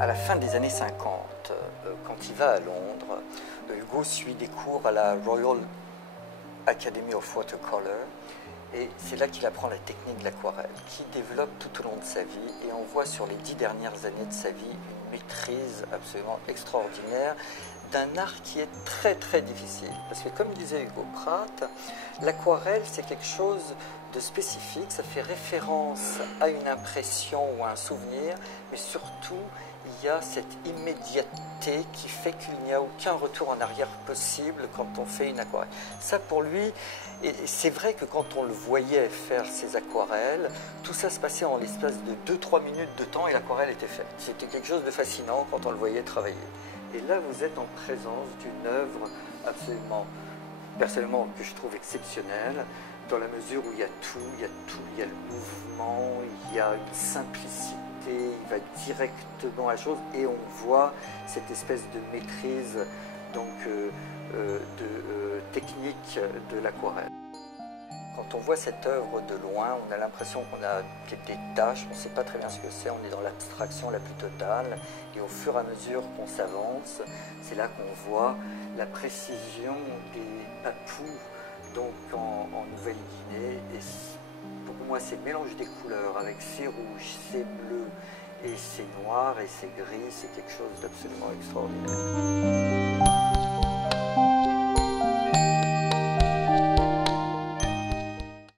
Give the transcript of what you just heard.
À la fin des années 50, quand il va à Londres, Hugo suit des cours à la Royal Academy of Watercolour et c'est là qu'il apprend la technique de l'aquarelle, qu'il développe tout au long de sa vie, et on voit sur les 10 dernières années de sa vie une maîtrise absolument extraordinaire d'un art qui est très très difficile. Parce que comme disait Hugo Pratt, l'aquarelle c'est quelque chose de spécifique, ça fait référence à une impression ou à un souvenir, mais surtout il y a cette immédiateté qui fait qu'il n'y a aucun retour en arrière possible quand on fait une aquarelle. Ça pour lui, et c'est vrai que quand on le voyait faire ses aquarelles, tout ça se passait en l'espace de 2-3 minutes de temps et l'aquarelle était faite. C'était quelque chose de fascinant quand on le voyait travailler. Et là, vous êtes en présence d'une œuvre absolument, personnellement, que je trouve exceptionnelle, dans la mesure où il y a tout, il y a le mouvement, il y a une simplicité, il va directement à la chose, et on voit cette espèce de maîtrise donc, technique de l'aquarelle. Quand on voit cette œuvre de loin, on a l'impression qu'on a des taches, on ne sait pas très bien ce que c'est, on est dans l'abstraction la plus totale, et au fur et à mesure qu'on s'avance, c'est là qu'on voit la précision des papous donc en Nouvelle-Guinée. Et pour moi, ces mélanges des couleurs avec ces rouges, ces bleus et ces noirs et ces gris, c'est quelque chose d'absolument extraordinaire.